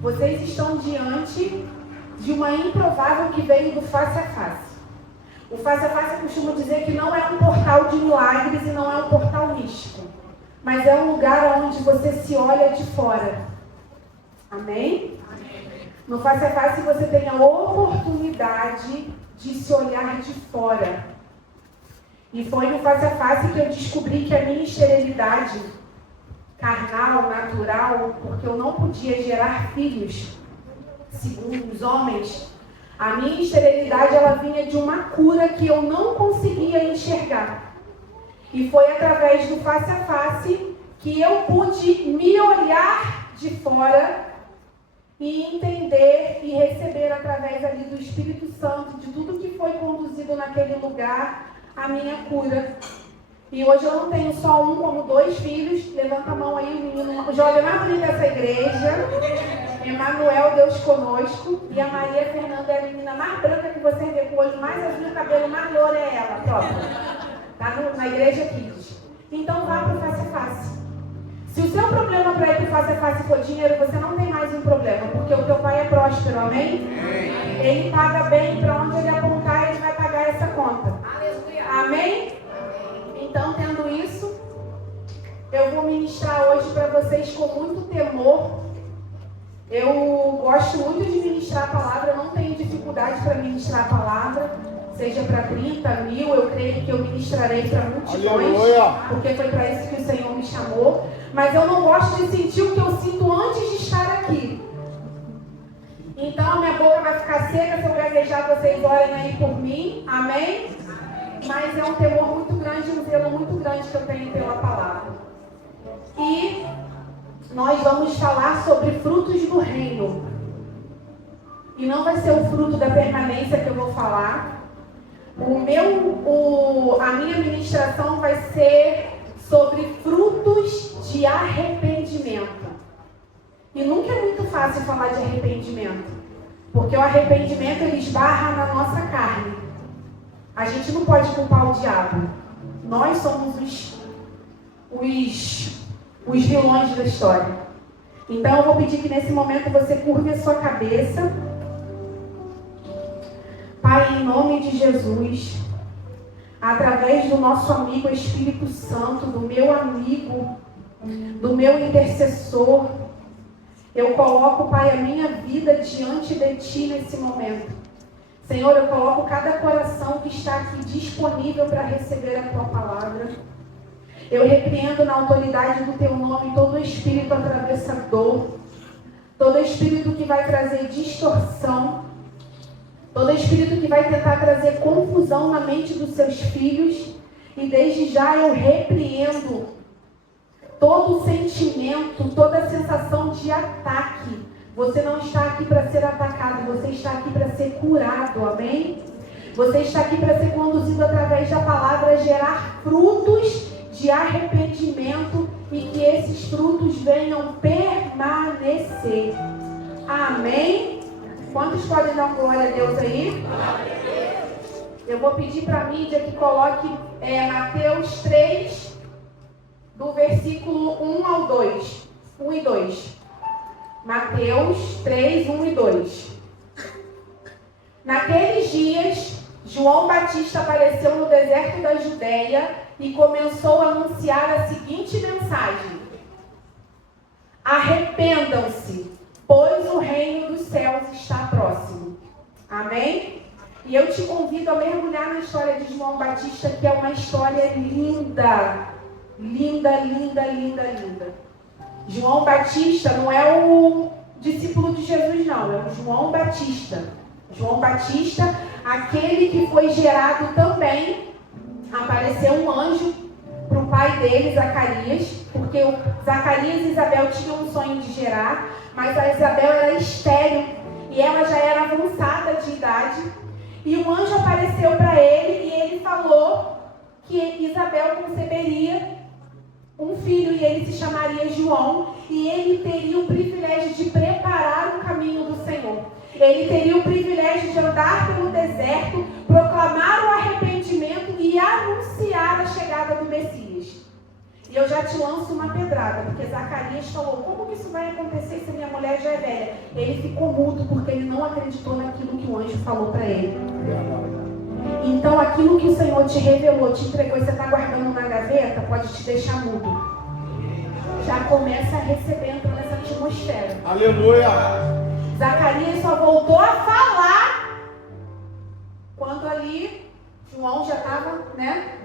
Vocês estão diante de uma improvável que veio do face a face. O face a face eu costumo dizer que não é um portal de milagres e não é um portal místico, mas é um lugar onde você se olha de fora. Amém? No face a face você tem a oportunidade de se olhar de fora. E foi no face a face que eu descobri que a minha esterilidade carnal, natural, porque eu não podia gerar filhos, segundo os homens, a minha esterilidade ela vinha de uma cura que eu não conseguia enxergar. E foi através do face a face que eu pude me olhar de fora e entender e receber através ali do Espírito Santo, de tudo que foi conduzido naquele lugar, a minha cura. E hoje eu não tenho só um, como 2 filhos. Levanta a mão aí, o menino, o jovem mais bonito dessa igreja. Emanuel, Deus conosco. E a Maria Fernanda é a menina mais branca que você vê, com o olho mais azul e o cabelo mais louro, é ela própria. Tá na igreja Kids. Então vá para o face a face. Se o seu problema para ir para o face a face for dinheiro, você não tem mais um problema, porque o teu pai é próspero, amém? Ele paga bem, para onde ele apontar, ele vai pagar essa conta. Amém? Então, tendo isso, eu vou ministrar hoje para vocês com muito temor. Eu gosto muito de ministrar a palavra, eu não tenho dificuldade para ministrar a palavra, seja para 30 mil, eu creio que eu ministrarei para multidões, porque foi para isso que o Senhor me chamou. Mas eu não gosto de sentir o que eu sinto antes de estar aqui. Então, a minha boca vai ficar seca se eu gaguejar, vocês orem aí por mim, amém? Mas é um temor muito grande, um zelo muito grande que eu tenho pela palavra. E nós vamos falar sobre frutos do reino. E não vai ser o fruto da permanência que eu vou falar. A minha ministração vai ser sobre frutos de arrependimento. E nunca é muito fácil falar de arrependimento, porque o arrependimento ele esbarra na nossa carne. A gente não pode culpar o diabo. Nós somos os vilões da história. Então eu vou pedir que nesse momento você curve a sua cabeça. Pai, em nome de Jesus, através do nosso amigo Espírito Santo, do meu amigo, do meu intercessor, eu coloco, Pai, a minha vida diante de Ti nesse momento. Senhor, eu coloco cada coração que está aqui disponível para receber a Tua palavra. Eu repreendo na autoridade do Teu nome todo espírito atravessador, todo espírito que vai trazer distorção, todo espírito que vai tentar trazer confusão na mente dos Seus filhos. E desde já eu repreendo todo sentimento, toda sensação de ataque. Você não está aqui para ser atacado, você está aqui para ser curado, amém? Você está aqui para ser conduzido através da palavra a gerar frutos de arrependimento e que esses frutos venham permanecer. Amém? Quantos podem dar glória a Deus aí? Eu vou pedir para a mídia que coloque Mateus 3, do versículo 1 ao 2. 1 e 2. Mateus 3, 1 e 2. Naqueles dias, João Batista apareceu no deserto da Judeia e começou a anunciar a seguinte mensagem: arrependam-se, pois o reino dos céus está próximo. Amém? E eu te convido a mergulhar na história de João Batista, que é uma história linda. Linda, linda, linda, linda. João Batista não é o discípulo de Jesus, não. É o João Batista. João Batista, aquele que foi gerado também. Apareceu um anjo para o pai dele, Zacarias, porque Zacarias e Isabel tinham um sonho de gerar, mas a Isabel era estéril e ela já era avançada de idade. E um anjo apareceu para ele e ele falou que Isabel conceberia um filho e ele se chamaria João, e ele teria o privilégio de preparar o caminho do Senhor. Ele teria o privilégio de andar pelo deserto, proclamar o arrependimento e anunciar a chegada do Messias. E eu já te lanço uma pedrada, porque Zacarias falou, como que isso vai acontecer se minha mulher já é velha? Ele ficou mudo porque ele não acreditou naquilo que o anjo falou para ele. Então aquilo que o Senhor te revelou, te entregou e você está guardando na gaveta, pode te deixar mudo. Já começa a receber, entrando nessa atmosfera. Aleluia! Zacarias só voltou a falar quando ali João já estava, né?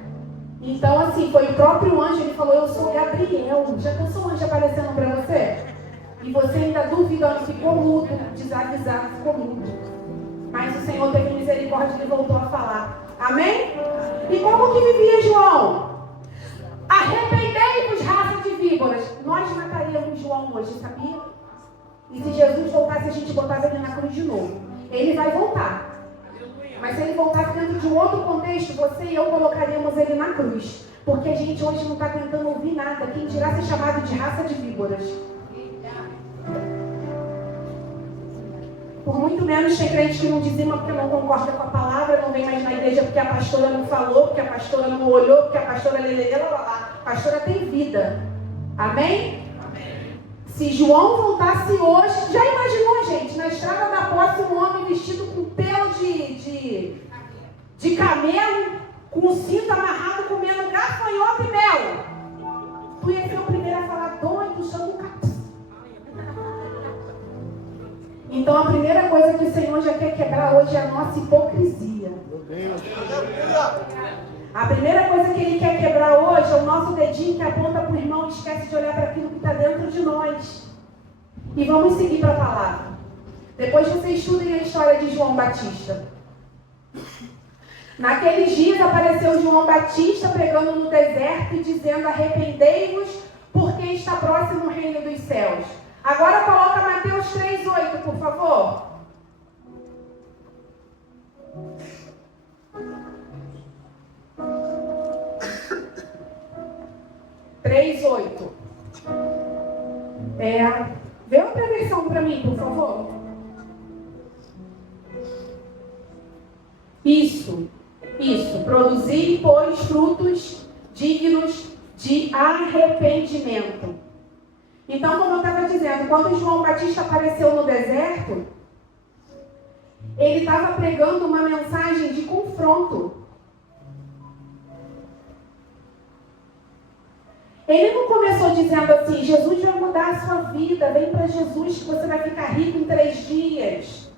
Então, assim, foi o próprio anjo, ele falou, eu sou Gabriel. Já pensou o anjo aparecendo para você? E você ainda duvidando, ficou mudo, desavisado, ficou mudo. Mas o Senhor teve misericórdia e ele voltou a falar. Amém? E como que vivia João? Arrependei-vos, raça de víboras. Nós mataríamos João hoje, sabia? E se Jesus voltasse, a gente botava ele na cruz de novo. Ele vai voltar. Mas se ele voltasse dentro de um outro contexto, você e eu colocaríamos ele na cruz. Porque a gente hoje não está tentando ouvir nada. Quem dirá ser chamado de raça de víboras? Por muito menos tem crente que não dizima porque não concorda com a palavra, não vem mais na igreja porque a pastora não falou, porque a pastora não olhou, porque a pastora a pastora tem vida. Amém? Se João voltasse hoje, já imaginou, gente, na estrada da posse, um homem vestido com pelo de camelo, com o cinto amarrado, comendo gafanhoto e mel? Tu ia ser o primeiro a falar, doido, chama o capuz. Então a primeira coisa que o Senhor já quer quebrar hoje é a nossa hipocrisia. A primeira coisa que Ele quer quebrar hoje é o nosso dedinho que aponta para o irmão e esquece de olhar para aquilo que está dentro de nós. E vamos seguir para a palavra. Depois vocês estudem a história de João Batista. Naqueles dias apareceu João Batista pregando no deserto e dizendo, arrependei-vos porque está próximo o reino dos céus. Agora coloca Mateus 3:8, por favor. Vê outra versão para mim, por favor. Isso. Produzir, pois, frutos dignos de arrependimento. Então, como eu estava dizendo, quando João Batista apareceu no deserto, ele estava pregando uma mensagem de confronto. Ele não começou dizendo assim, Jesus vai mudar a sua vida, vem para Jesus que você vai ficar rico em 3 dias.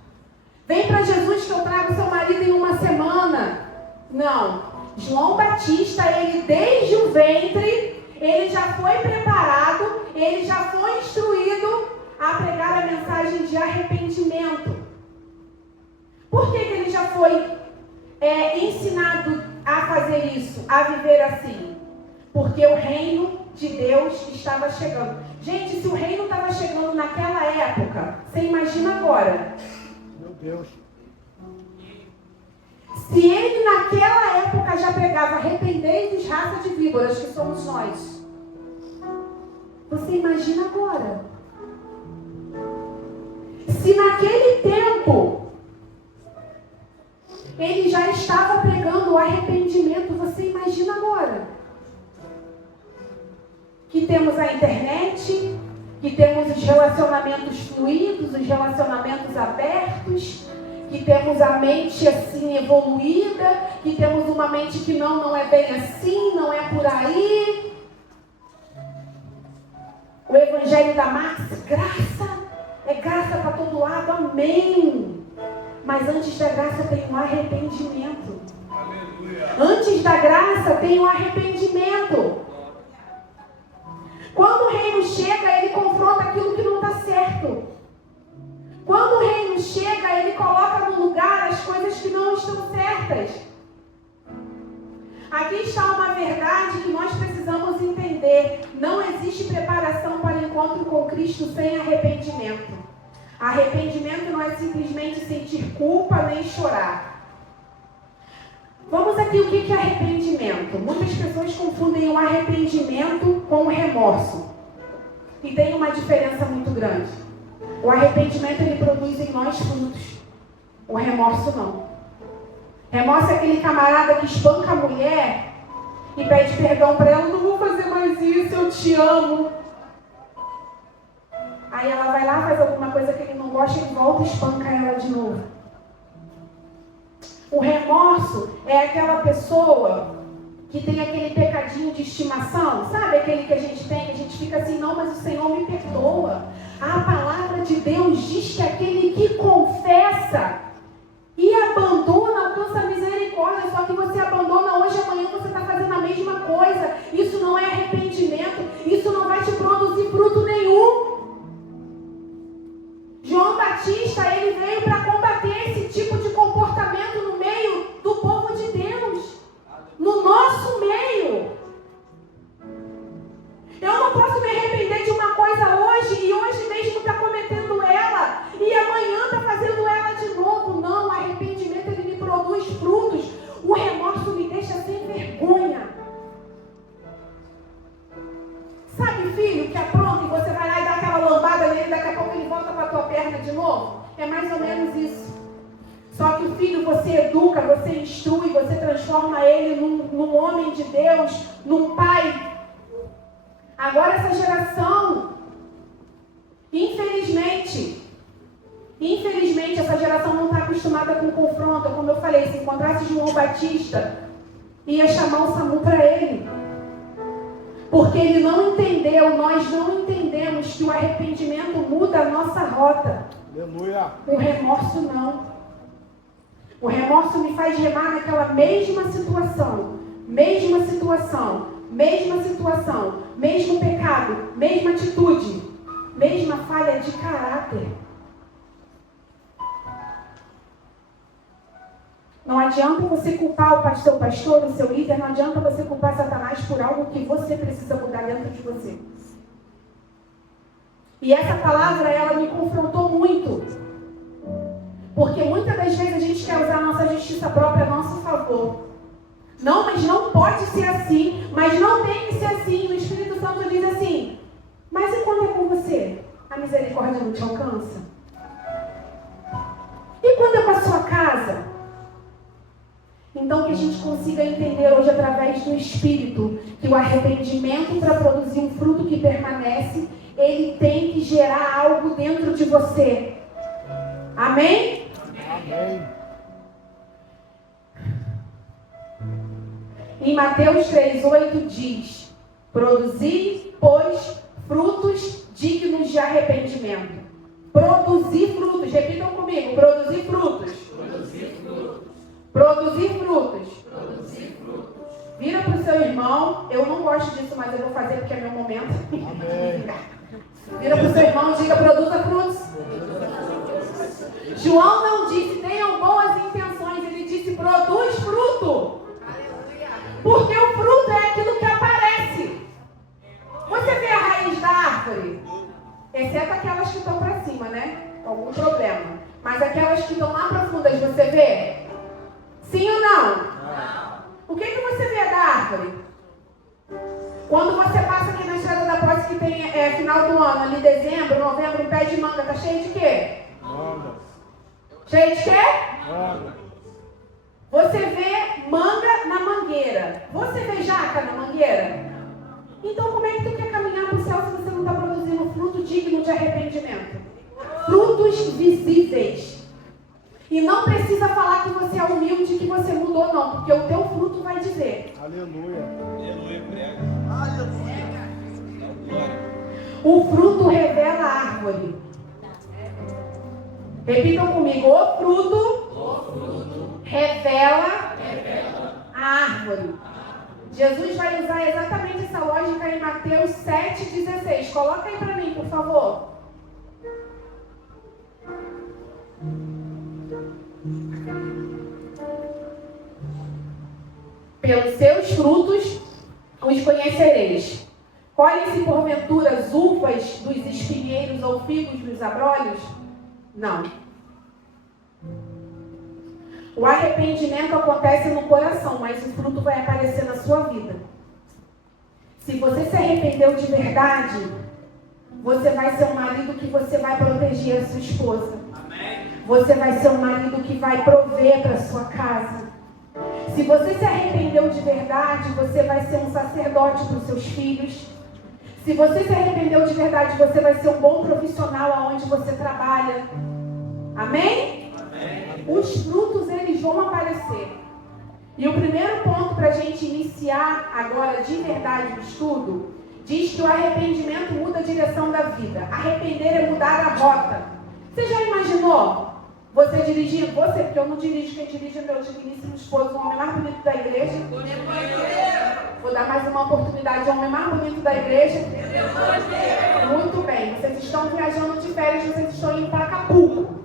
Vem para Jesus que eu trago seu marido em 1 semana. Não. João Batista, ele desde o ventre, ele já foi preparado, ele já foi instruído a pregar a mensagem de arrependimento. Por que ele já foi ensinado a fazer isso, a viver assim? Porque o reino de Deus estava chegando. Gente, se o reino estava chegando naquela época, você imagina agora. Meu Deus. Se ele naquela época já pregava arrependei-vos, raça de víboras, que somos nós. Você imagina agora. Se naquele tempo ele já estava pregando o arrependimento, você imagina agora. Que temos a internet, que temos os relacionamentos fluidos, os relacionamentos abertos, que temos a mente assim evoluída, que temos uma mente que não é bem assim, não é por aí. O evangelho da Max, graça, é graça para todo lado, amém. Mas antes da graça tem um arrependimento. Antes da graça tem um arrependimento. Quando o reino chega, ele confronta aquilo que não está certo. Quando o reino chega, ele coloca no lugar as coisas que não estão certas. Aqui está uma verdade que nós precisamos entender. Não existe preparação para o encontro com Cristo sem arrependimento. Arrependimento não é simplesmente sentir culpa nem chorar. Vamos aqui, o que é arrependimento? Muitas pessoas confundem o arrependimento com o remorso. E tem uma diferença muito grande. O arrependimento, ele produz em nós frutos. O remorso não. Remorso é aquele camarada que espanca a mulher e pede perdão para ela. Não vou fazer mais faz isso, eu te amo. Aí ela vai lá, faz alguma coisa que ele não gosta, ele volta e espanca ela de novo. O remorso é aquela pessoa que tem aquele pecadinho de estimação, sabe aquele que a gente tem, que a gente fica assim, não, mas o Senhor me perdoa. A palavra de Deus diz que aquele que confessa e abandona, alcança a misericórdia. Só que você abandona hoje, amanhã você está fazendo a mesma coisa. Isso não é arrependimento, isso não vai te produzir fruto nenhum. João Batista, ele veio para combater esse tipo de comportamento no meio do povo de Deus, no nosso meio. Eu não posso me arrepender de uma coisa hoje e hoje mesmo está cometendo ela e amanhã está fazendo ela de novo. Não, o arrependimento ele me produz frutos. O remorso me deixa sem vergonha. Sabe, filho, que apronta e você vai lá e dá aquela lambada nele, daqui a pouco ele volta para a tua perna de novo? É mais ou menos isso. Só que o filho você educa, você instrui, você transforma ele num homem de Deus, num pai. Agora essa geração, infelizmente, essa geração não está acostumada com confronto. Como eu falei, se encontrasse João Batista, ia chamar o SAMU para ele. Porque ele não entendeu, nós não entendemos que o arrependimento muda a nossa rota. Aleluia. O remorso não. O remorso me faz remar naquela mesma situação, mesmo pecado, mesma atitude, mesma falha de caráter. Não adianta você culpar o seu pastor, o seu líder, não adianta você culpar Satanás por algo que você precisa mudar dentro de você. E essa palavra, ela me confrontou muito. Porque muitas das vezes a gente quer usar a nossa justiça própria a nosso favor. Não, mas não pode ser assim, mas não tem que ser assim. O Espírito Santo diz assim, mas e quando é com você? A misericórdia não te alcança? E quando é com a sua casa? Então que a gente consiga entender hoje através do Espírito que o arrependimento para produzir um fruto que permanece, ele tem que gerar algo dentro de você. Amém? Amém. Em Mateus 3,8 diz, produzir, pois, frutos dignos de arrependimento. Produzir frutos, repitam comigo, produzir frutos. Produzir frutos. Produzir frutos. Produzir frutos. Vira para o seu irmão, eu não gosto disso, mas eu vou fazer porque é meu momento. Amém. Vira para o seu irmão e diga, produza frutos. João não disse, tenham boas intenções, ele disse, produz fruto. Porque o fruto é aquilo que aparece. Você vê a raiz da árvore, exceto aquelas que estão para cima, né? Algum problema. Mas aquelas que estão lá profundas, você vê? Sim ou não? Não. O que você vê da árvore? Quando você passa aqui na estrada da Posse, que tem final do ano, ali dezembro, novembro, um pé de manga, tá cheio de quê? Manga. Cheio de quê? Manga. Você vê manga na mangueira. Você vê jaca na mangueira? Então como é que tu quer caminhar para o céu se você não está produzindo fruto digno de arrependimento? Frutos visíveis. E não precisa falar que você é humilde, que você mudou, não. Porque o teu fruto vai dizer. Aleluia. Aleluia, prega. Aleluia. O fruto revela a árvore. Repitam comigo. O fruto revela a árvore. Jesus vai usar exatamente essa lógica em Mateus 7,16. Coloca aí para mim, por favor. Pelos seus frutos os conhecereis. Colhem-se porventura as uvas dos espinheiros ou figos dos abrolhos? Não. O arrependimento acontece no coração, mas o fruto vai aparecer na sua vida. Se você se arrependeu de verdade, você vai ser um marido que você vai proteger a sua esposa. Amém. Você vai ser um marido que vai prover para a sua casa. Se você se arrependeu de verdade, você vai ser um sacerdote para os seus filhos. Se você se arrependeu de verdade, você vai ser um bom profissional aonde você trabalha. Amém? Amém. Os frutos, eles vão aparecer. E o primeiro ponto para a gente iniciar agora de verdade o estudo, diz que o arrependimento muda a direção da vida. Arrepender é mudar a rota. Você já imaginou você dirigir? Você, porque eu não dirijo, quem dirige é meu digníssimo esposo, o homem mais bonito da igreja. Vou dar mais uma oportunidade ao homem mais bonito da igreja. Muito bem, vocês estão viajando de férias, vocês estão indo para Acapulco.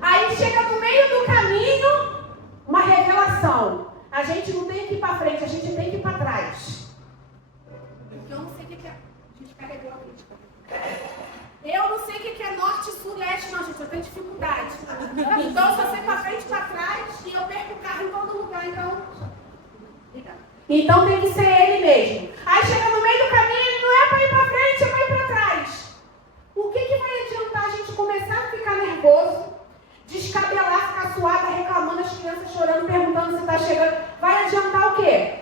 Aí chega no meio do caminho uma revelação. A gente não tem que ir para frente, a gente tem que ir para trás. Eu não sei o que é. A gente carregou a crítica. Eu não sei o que é norte, sul, leste, não, gente. Eu tenho dificuldade. Então, se você ir para frente e para trás, e eu perco o carro em todo lugar, então tem que ser ele mesmo. Aí chega no meio do caminho, não é para ir para frente, é para ir para trás. O que vai adiantar a gente começar a ficar nervoso, descabelar, ficar suada, reclamando, as crianças chorando, perguntando se está chegando? Vai adiantar o quê?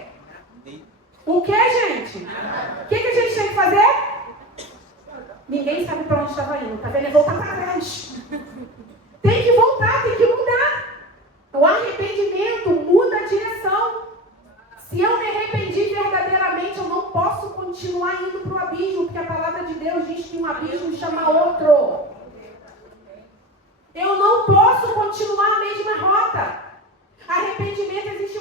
O que, gente? O que a gente tem que fazer? Ninguém sabe para onde estava indo, tá vendo? É voltar para trás. Tem que voltar, tem que mudar. O arrependimento muda a direção. Se eu me arrependi verdadeiramente, eu não posso continuar indo para o abismo, porque a palavra de Deus diz que um abismo chama outro. Eu não posso continuar a mesma rota. Arrependimento exige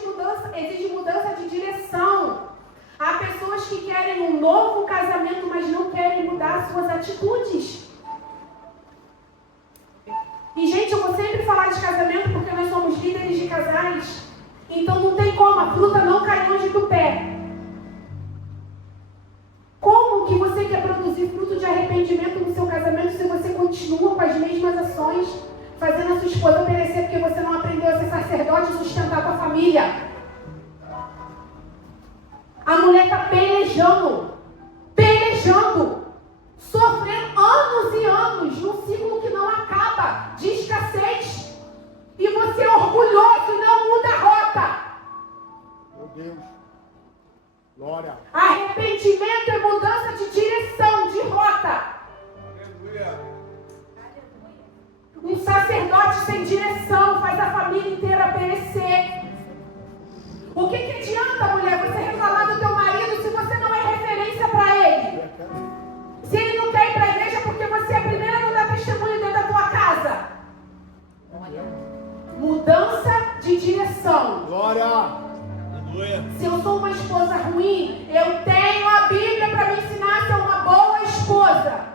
mudança de direção. Há pessoas que querem um novo casamento, mas não querem mudar suas atitudes. E, gente, eu vou sempre falar de casamento porque nós somos líderes de casais. Então não tem como, a fruta não cai longe do pé. Como que você quer produzir fruto de arrependimento no seu casamento se você continua com as mesmas ações, fazendo a sua esposa perecer porque você não aprendeu a ser sacerdote e sustentar a sua família? A mulher está pelejando, sofrendo anos e anos num ciclo que não acaba, de escassez. E você é orgulhoso e não muda a rota. Meu Deus. Glória. Arrependimento é mudança de direção, de rota. Aleluia. Um sacerdote sem direção faz a família inteira perecer. O que adianta, mulher, você reclamar do teu marido se você não é referência para ele? Se ele não quer ir para a igreja porque você é a primeira a não dar testemunho dentro da tua casa. Mudança de direção. Glória. Aleluia. Se eu sou uma esposa ruim, eu tenho a Bíblia para me ensinar a ser uma boa esposa.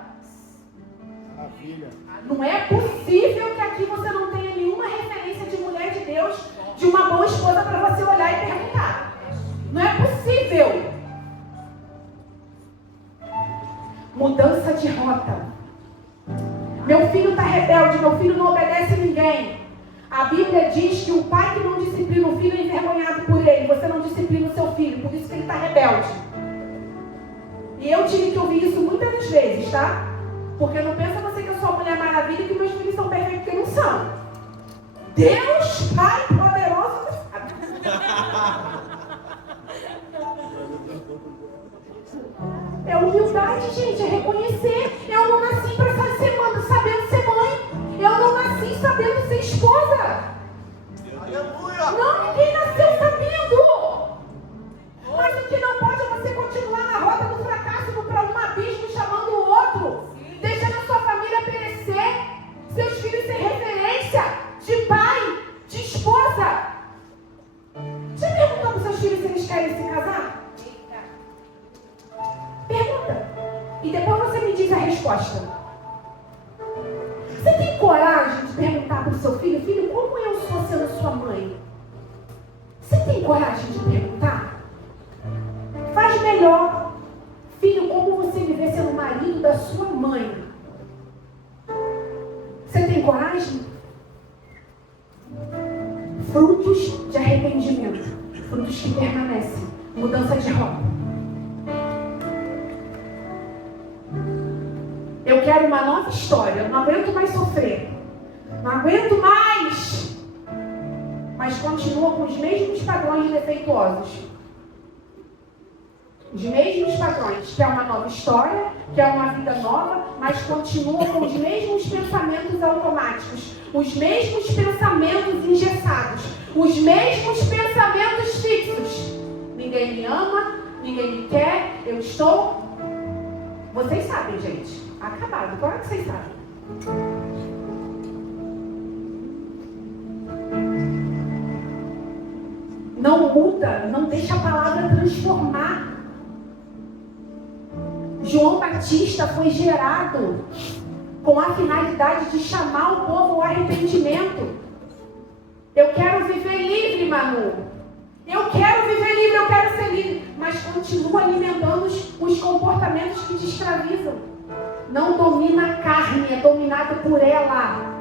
Maravilha. Não é possível que aqui você não tenha nenhuma referência de mulher de Deus, de uma boa esposa para você olhar e perguntar. Não é possível. Mudança de rota. Meu filho está rebelde, meu filho não obedece a ninguém. A Bíblia diz que o pai que não disciplina o filho é envergonhado por ele. Você não disciplina o seu filho, por isso que ele está rebelde. E eu tive que ouvir isso muitas vezes, tá? Porque não pensa você que eu sou a Mulher Maravilha e que meus filhos são perfeitos, porque não são. Deus, Pai poderoso, é humildade, gente, é reconhecer. Eu não nasci para ser mãe, sabendo ser mãe. Eu não nasci sabendo ser esposa. Aleluia. Não, ninguém nasceu sabendo. Mas o que não pode é você continuar na rota do fracasso, indo para um abismo chamando o outro, deixando a sua família perecer, seus filhos sem referência de pai, de esposa. Já perguntou para os seus filhos se eles querem se casar? Pergunta. E depois você me diz a resposta. Você tem coragem de perguntar para o seu filho: filho, como eu sou sendo sua mãe? Você tem coragem de perguntar? Faz melhor. Filho, como você viver sendo marido da sua mãe? Você tem coragem? Frutos de arrependimento. Frutos que permanecem. Mudança de rota. Eu quero uma nova história. Eu não aguento mais sofrer. Não aguento mais. mas continua com os mesmos padrões defeituosos. Os mesmos padrões, quer uma nova história, quer uma vida nova, mas continua com os mesmos pensamentos automáticos, os mesmos pensamentos engessados, os mesmos pensamentos fixos. Ninguém me ama, ninguém me quer, eu estou... Vocês sabem, gente. Acabado. Claro que vocês sabem. Não muda, não deixa a palavra transformar. João Batista foi gerado com a finalidade de chamar o povo ao arrependimento. Eu quero viver livre, Manu. Eu quero viver livre, eu quero ser livre. Mas continua alimentando os comportamentos que te escravizam. Não domina a carne, é dominado por ela.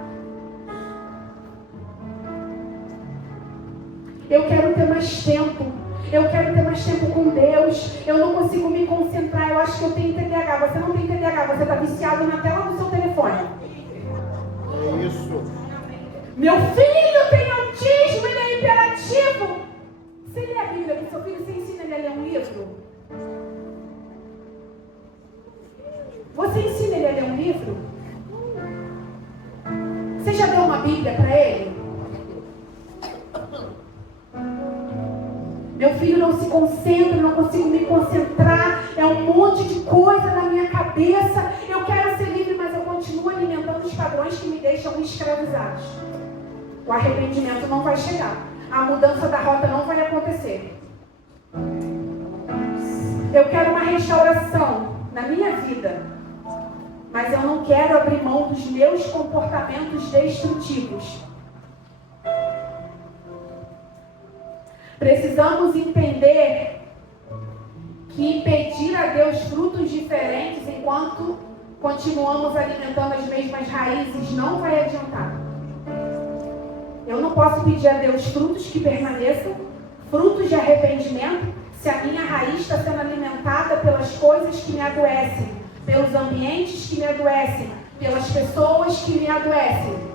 Eu quero ter mais tempo. Eu quero ter mais tempo com Deus. Eu não consigo me concentrar. Eu acho que eu tenho TDAH. Você não tem TDAH. Você está viciado na tela do seu telefone. É isso. Meu filho tem autismo, ele é hiperativo. Você lê a Bíblia com seu filho, você ensina ele a ler um livro? Você ensina ele a ler um livro? Você já deu uma Bíblia para ele? Meu filho não se concentra, não consigo me concentrar, é um monte de coisa na minha cabeça. Eu quero ser livre, mas eu continuo alimentando os padrões que me deixam escravizados. O arrependimento não vai chegar. A mudança da rota não vai acontecer. Eu quero uma restauração na minha vida, mas eu não quero abrir mão dos meus comportamentos destrutivos. Precisamos entender que pedir a Deus frutos diferentes enquanto continuamos alimentando as mesmas raízes não vai adiantar. Eu não posso pedir a Deus frutos que permaneçam, frutos de arrependimento, se a minha raiz está sendo alimentada pelas coisas que me adoecem, pelos ambientes que me adoecem, pelas pessoas que me adoecem.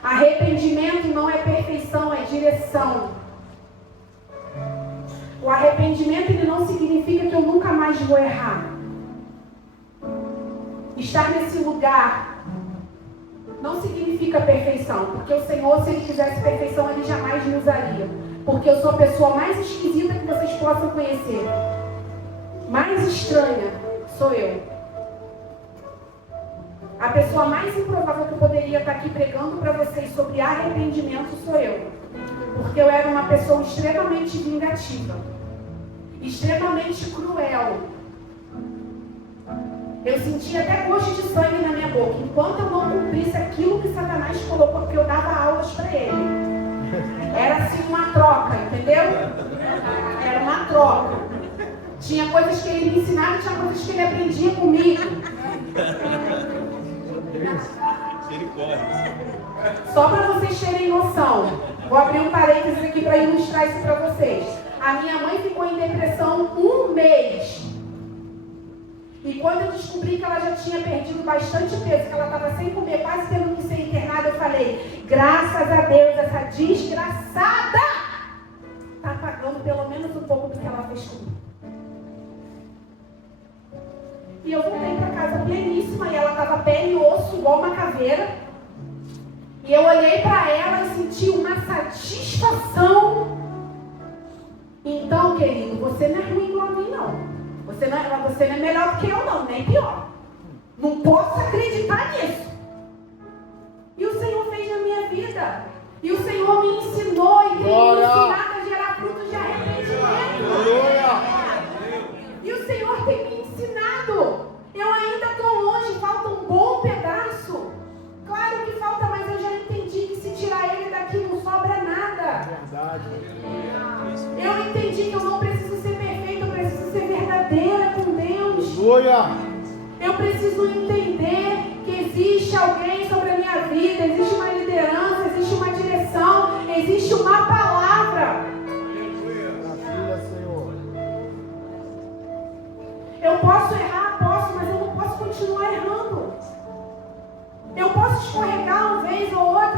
Arrependimento não é perfeição, é direção. O arrependimento ele não significa que eu nunca mais vou errar. Estar nesse lugar não significa perfeição, porque o Senhor, se Ele quisesse perfeição, Ele jamais me usaria. Porque eu sou a pessoa mais esquisita que vocês possam conhecer. Mais estranha sou eu. A pessoa mais improvável que eu poderia estar aqui pregando para vocês sobre arrependimento sou eu. Porque eu era uma pessoa extremamente vingativa. Extremamente cruel. Eu sentia até gosto de sangue na minha boca, enquanto eu não cumprisse aquilo que Satanás colocou, porque eu dava aulas para ele. Era assim uma troca, entendeu? Era uma troca. Tinha coisas que ele me ensinava e tinha coisas que ele aprendia comigo. Só para vocês terem noção, vou abrir um parênteses aqui para ilustrar isso para vocês. A minha mãe ficou em depressão 1 mês. E quando eu descobri que ela já tinha perdido bastante peso, que ela estava sem comer, quase tendo que ser internada, eu falei, graças a Deus, essa desgraçada está pagando pelo menos um pouco do que ela fez comigo. E eu voltei para casa pleníssima, e ela estava pele e osso, igual uma caveira. E eu olhei para ela e senti uma satisfação. Então, querido, você não é ruim igual a mim, não. Você não é melhor do que eu, não, nem pior. Não posso acreditar nisso. E o Senhor fez na minha vida. E o Senhor me ensinou e tem me ensinado a gerar frutos de arrependimento. E o Senhor tem me ensinado. Eu ainda estou longe, falta um bom pedaço. Claro que falta, mas eu já entendi que se tirar ele daqui não sobra nada. Verdade. Eu entendi que eu não preciso ser perfeita, eu preciso ser verdadeira com Deus. Aleluia. Eu preciso entender que existe alguém sobre a minha vida, existe uma liderança, existe uma direção, existe uma palavra. Maravilha, Senhor. Eu posso errar, mas eu não posso continuar errando. Eu posso escorregar uma vez ou outra,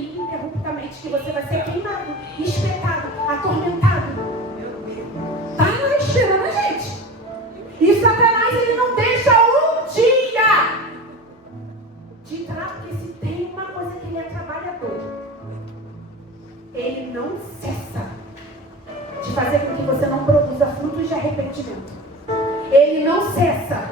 ininterruptamente, que você vai ser queimado, espetado, atormentado. Está lá esperando a gente. E Satanás, ele não deixa um dia de entrar, porque se tem uma coisa que ele é trabalhador, ele não cessa de fazer com que você não produza frutos de arrependimento. Ele não cessa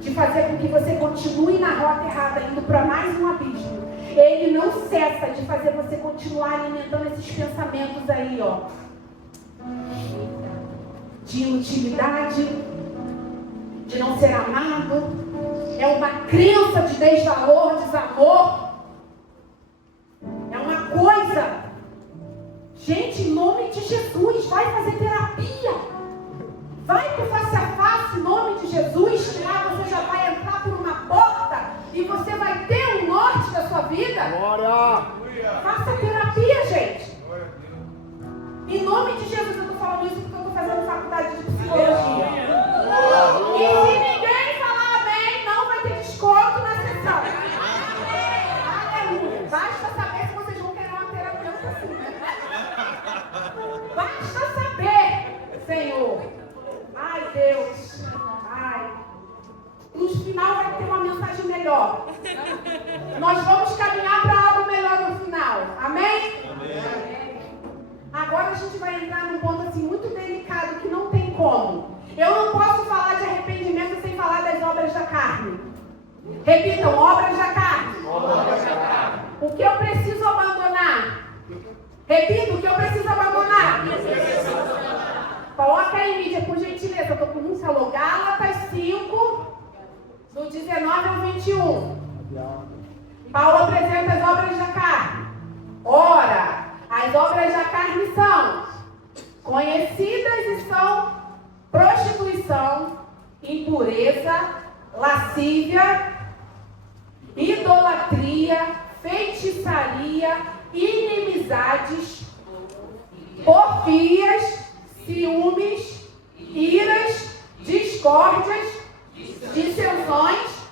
de fazer com que você continue na rota errada, indo para mais um abismo. Ele não cessa de fazer você continuar alimentando esses pensamentos aí, ó, de inutilidade, de não ser amado. É uma crença de desvalor, desamor. É uma coisa. Gente, em nome de Jesus, vai fazer terapia. Vai para o face a face, em nome de Jesus, que lá você já vai entrar por uma porta e você vai ter um norte da sua vida. Glória! Faça terapia, gente. Em nome de Jesus, eu estou falando isso porque eu estou fazendo faculdade de psicologia. E se ninguém falar amém, não vai ter desconto na sessão. Aleluia. Basta saber se vocês vão querer uma terapeuta assim. Basta saber, Senhor. Ai, Deus. Ai. No final vai ter uma mensagem melhor. Nós vamos caminhar para algo melhor no final. Amém? Amém. Agora a gente vai entrar num ponto assim muito delicado que não tem como. Eu não posso falar de arrependimento sem falar das obras da carne. Repitam, obras da carne. Obras da carne. O que eu preciso abandonar? Repita, o que eu preciso abandonar? Coloca aí, mídia, por gentileza. Eu estou com um celular. Gálatas 5, do 19 ao 21. Paulo apresenta as obras da carne. Ora, as obras da carne são conhecidas e são prostituição, impureza, lascívia, idolatria, feitiçaria, inimizades, porfias, ciúmes, iras, discórdias, dissensões,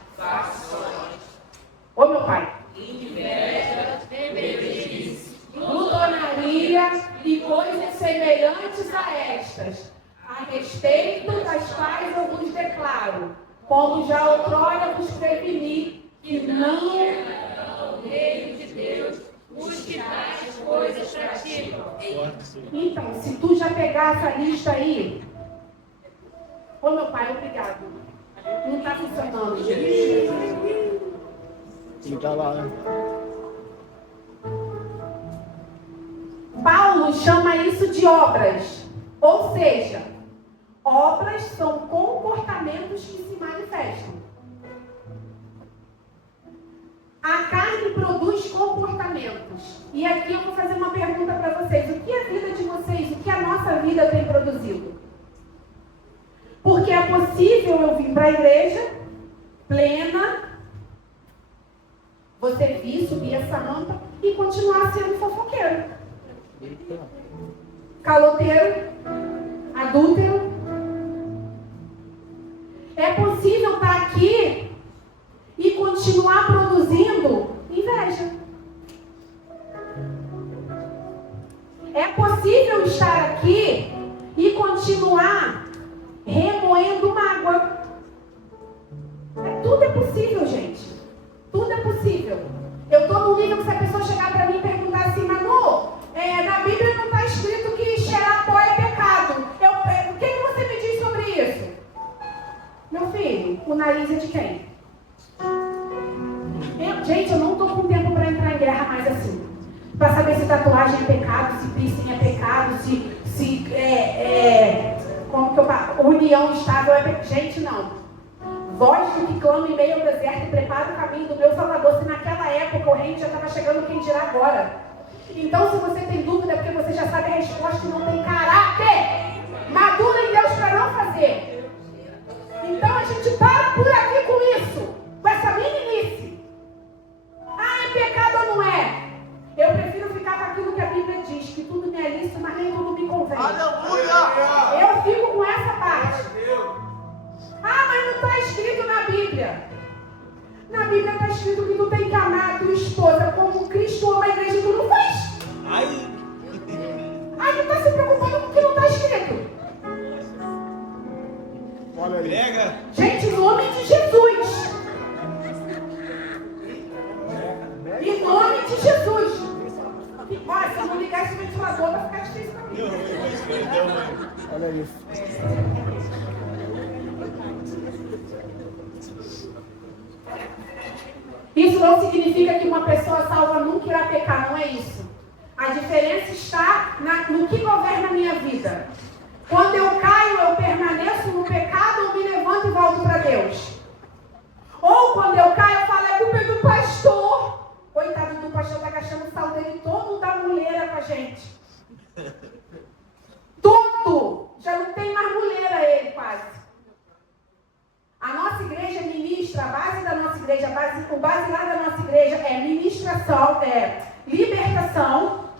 ô meu pai, inveja, bebedice, glutonaria e coisas semelhantes a estas, a respeito das quais eu vos declaro, como já outrora vos preveni, que não é o reino de Deus os que tais coisas praticam. Então, se tu já pegar essa lista aí, ô meu pai, obrigado. Não está funcionando. Fica lá, né? Paulo chama isso de obras. Ou seja, obras são comportamentos que se manifestam. A carne produz comportamentos. E aqui eu vou fazer uma pergunta para vocês. O que a vida de vocês, o que a nossa vida tem produzido? Porque é possível eu vir para a igreja plena, você vir, subir essa rampa e continuar sendo fofoqueiro, caloteiro, adúltero. É possível estar aqui e continuar produzindo inveja. É possível estar aqui e continuar remoendo mágoa. Tudo é possível, gente. Tudo é possível. Eu estou num nível que se a pessoa chegar para mim e perguntar assim, Manu, na Bíblia não está escrito que cheirar pó é pecado. O que você me diz sobre isso? Meu filho, o nariz é de quem? Gente, eu não estou com tempo para entrar em guerra mais assim. Para saber se tatuagem é pecado, se piercing é pecado, como que eu falo? União estável é pecado. Gente, não. Voz do que clama em meio ao deserto e prepara o caminho do meu Salvador. Se naquela época o reino já estava chegando, quem dirá agora? Então, se você tem dúvida, é porque você já sabe a resposta e não tem caráter maduro em Deus para não fazer. Então, a gente para por aqui com isso, com essa meninice. Ah, é pecado ou não é? Eu prefiro ficar com aquilo que a Bíblia diz, que tudo me é lícito, mas nem tudo me convém. Aleluia! Eu fico com essa parte. Ah, mas não está escrito na Bíblia. Na Bíblia está escrito que tu tem que amar a tua esposa como Cristo ama a igreja e tu não faz. Ai, Aí tu está se preocupando com o que não está escrito. Olha aí. prega. Gente, em nome de Jesus. Em nome de Jesus. Olha, se eu não ligar esse ventilador, vai ficar difícil para mim. Olha isso. Isso não significa que uma pessoa salva nunca irá pecar, não é isso. A diferença está no que governa a minha vida. Quando eu caio, eu permaneço no pecado, eu me levanto e volto para Deus. Ou quando eu caio, eu falo, é culpa do pastor. Coitado do pastor, está gastando o sal dele todo da mulher com a gente. Tudo! Já não tem mais mulher ele quase. A nossa igreja ministra, a base da nossa igreja, o basilar da nossa igreja é ministração, libertação.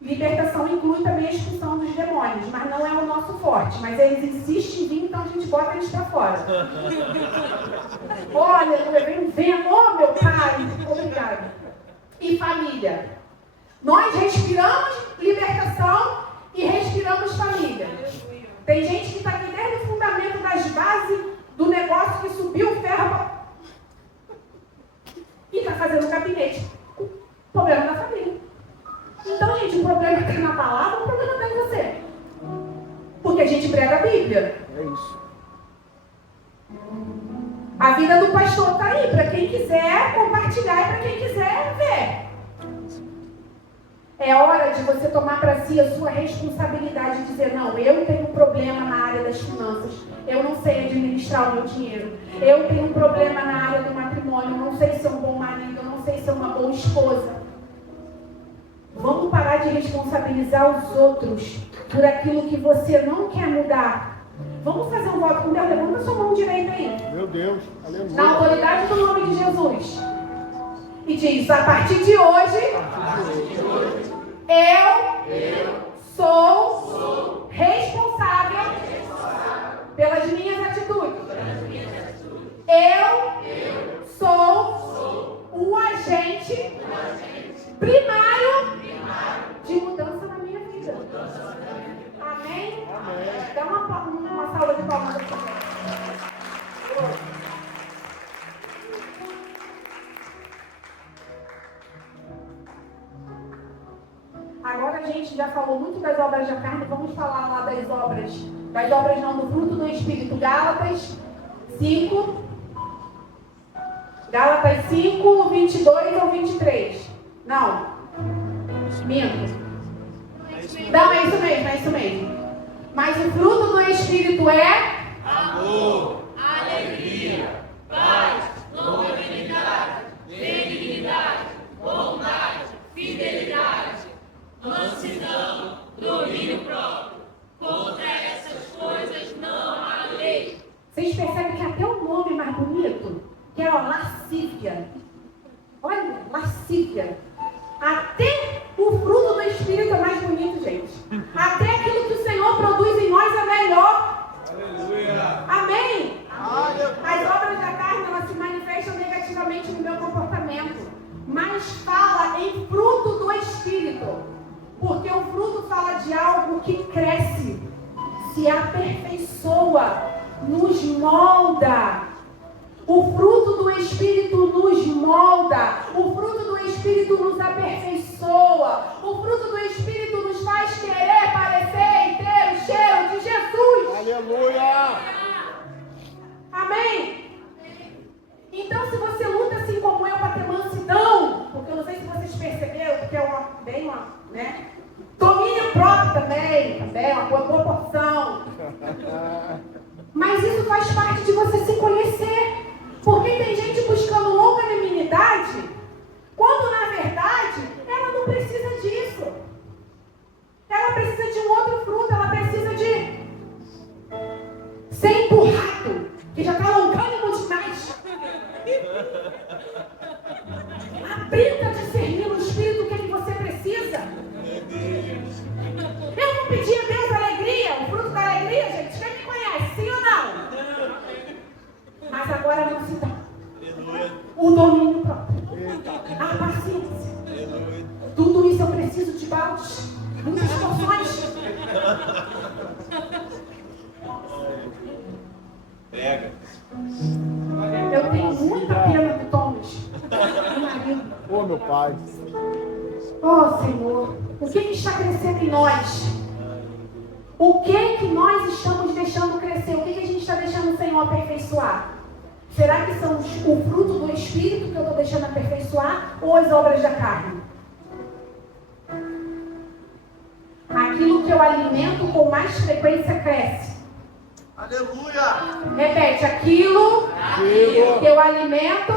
Libertação inclui também a expulsão dos demônios, mas não é o nosso forte. Mas eles insistem em vir, então a gente bota eles para fora. Olha, vem vendo, oh meu pai, obrigado. E família. Nós respiramos libertação e respiramos família. Tem gente que está aqui desde o fundamento das bases do negócio que subiu o ferro e está fazendo gabinete. O problema da família. Então, gente, o problema está na palavra, o problema está em você. Porque a gente prega a Bíblia. É isso. A vida do pastor está aí, para quem quiser compartilhar e para quem quiser ver. É hora de você tomar para si a sua responsabilidade e dizer, não, eu tenho um problema na área das finanças, eu não sei administrar o meu dinheiro, eu tenho um problema na área do matrimônio, eu não sei ser um bom marido, eu não sei ser uma boa esposa. Vamos parar de responsabilizar os outros por aquilo que você não quer mudar. Vamos fazer um voto com Deus? Levanta sua mão direita aí. Meu Deus. Aleluia. Na autoridade do nome de Jesus. E diz, a partir de hoje, eu sou responsável pelas minhas atitudes. Eu sou o agente primário de mudança na minha vida. Amém? Dá uma salva de palmas aqui. Agora a gente já falou muito das obras da carne, vamos falar lá das obras não, do fruto do Espírito. Gálatas 5, 22 ou 23. Não. Minto. Não, é isso mesmo. Mas o fruto do Espírito é Amor, alegria, paz, longanimidade, benignidade, bondade, fidelidade, mansidão, domínio próprio. Contra essas coisas não há lei. Vocês percebem que até o nome é mais bonito? Que é lascívia. Olha, lascívia. Até o fruto do Espírito é mais bonito, gente. Até aquilo que o Senhor produz em nós é melhor. aleluia. Amém? As obras da carne, elas se manifestam negativamente no meu comportamento. Mas fala em fruto do Espírito. Porque o fruto fala de algo que cresce, se aperfeiçoa, nos molda. O fruto do Espírito nos molda. O fruto do Espírito nos aperfeiçoa. O fruto do Espírito nos faz querer parecer e ter o cheiro de Jesus. Aleluia. Amém? Então, se você luta assim como eu para ter mansidão, porque eu não sei se vocês perceberam, porque é né? Domínio próprio também, uma boa proporção. Mas isso faz parte de você se conhecer. Porque tem gente buscando longanimidade, quando na verdade ela não precisa disso. Ela precisa de um outro fruto, ela precisa de ser empurrado, que já está longânimo demais. Aprenda a discernir no Espírito o que você precisa. Eu não pedi a Deus alegria, o fruto da alegria, gente, quem me conhece, sim ou não? Mas a Pai. Oh, Senhor, o que está crescendo em nós? O que nós estamos deixando crescer? O que a gente está deixando o Senhor aperfeiçoar? Será que são o fruto do Espírito que eu estou deixando aperfeiçoar ou as obras da carne? Aquilo que eu alimento com mais frequência cresce. Aleluia! Repete, aquilo que eu alimento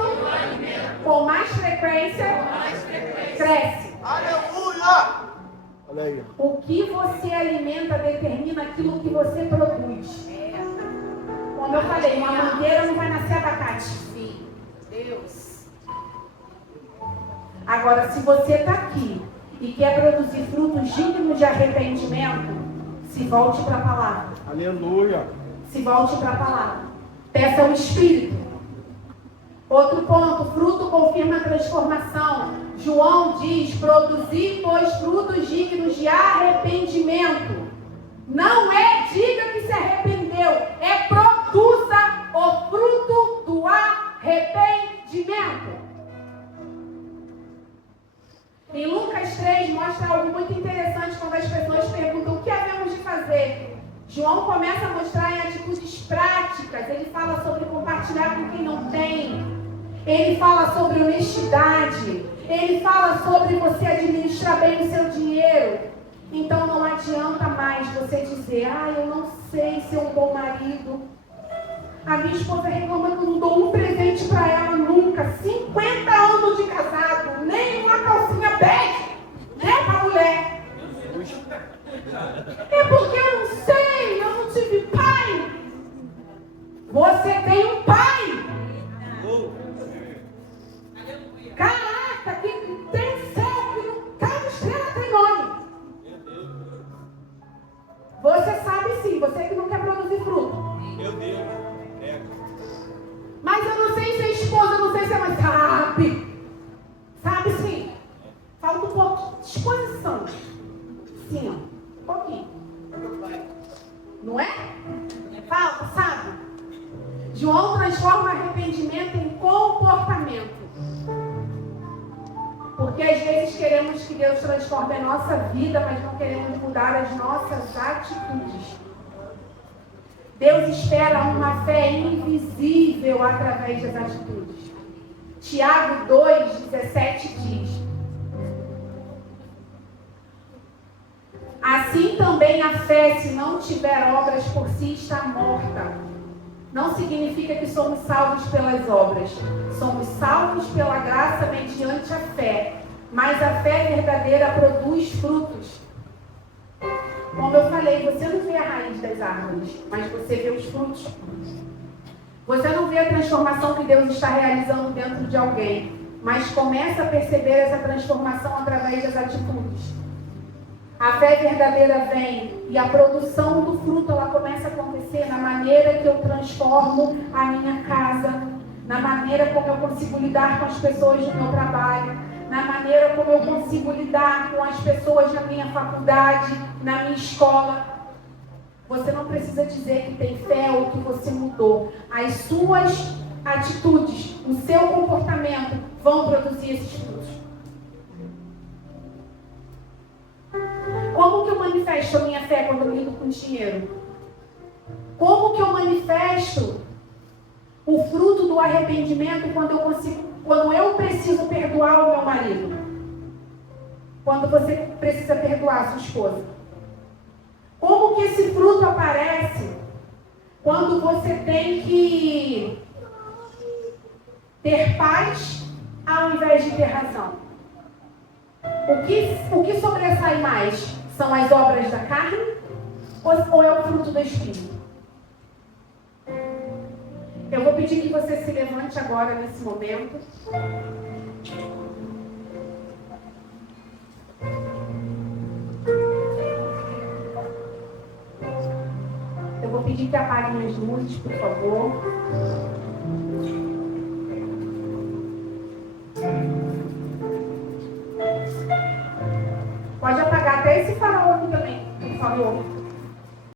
com mais frequência cresce. Aleluia! Olha aí. O que você alimenta determina aquilo que você produz. Como eu falei, uma mangueira não vai nascer abacate. Deus. Agora, se você está aqui e quer produzir frutos dignos de arrependimento, se volte para a palavra. Aleluia. Se volte para a palavra. Peça ao Espírito. Outro ponto, fruto confirma a transformação. João diz, produzir, pois, frutos dignos de arrependimento. Não é diga que se arrependeu, é produza o fruto do arrependimento. Em Lucas 3 mostra algo muito interessante quando as pessoas perguntam o que havemos de fazer. João começa a mostrar em atitudes práticas. Ele fala sobre compartilhar com quem não tem. Ele fala sobre honestidade. Ele fala sobre você administrar bem o seu dinheiro. Então não adianta mais você dizer, eu não sei ser um bom marido. A minha esposa reclama que eu não dou um presente para ela nunca. 50 anos de casado, nem uma calcinha bege, né, para mulher. É porque eu não sei, eu não tive pai. Você tem um pai. Caraca, que tem céu, que cada estrela tem nome. Você sabe sim, você que não quer produzir fruto. Meu Deus. Mas eu não sei se é esposa, eu não sei se é mãe. Sabe. Sabe sim. Falta um pouco. Disposição. Sim, ó. Um pouquinho. Não é? Falta, sabe? João transforma arrependimento em comportamento. Porque às vezes queremos que Deus transforme a nossa vida, mas não queremos mudar as nossas atitudes. Deus espera uma fé invisível através das atitudes. Tiago 2,17 diz: assim também a fé, se não tiver obras por si, está morta. Não significa que somos salvos pelas obras. Somos salvos pela graça mediante a fé. Mas a fé verdadeira produz frutos. Como eu falei, você não vê a raiz das árvores, mas você vê os frutos. Você não vê a transformação que Deus está realizando dentro de alguém, mas começa a perceber essa transformação através das atitudes. A fé verdadeira vem e a produção do fruto ela começa a acontecer na maneira que eu transformo a minha casa, na maneira como eu consigo lidar com as pessoas do meu trabalho, na maneira como eu consigo lidar com as pessoas na minha faculdade, na minha escola. Você não precisa dizer que tem fé ou que você mudou. As suas atitudes, o seu comportamento vão produzir esses frutos. Como que eu manifesto a minha fé quando eu lido com dinheiro? Como que eu manifesto o fruto do arrependimento quando eu preciso perdoar o meu marido? Quando você precisa perdoar a sua esposa? Como que esse fruto aparece quando você tem que ter paz ao invés de ter razão? O que sobressai mais? São as obras da carne ou é o fruto do Espírito? Eu vou pedir que você se levante agora nesse momento. Eu vou pedir que apaguem as luzes, por favor. Pode apagar até esse farol aqui também, por favor.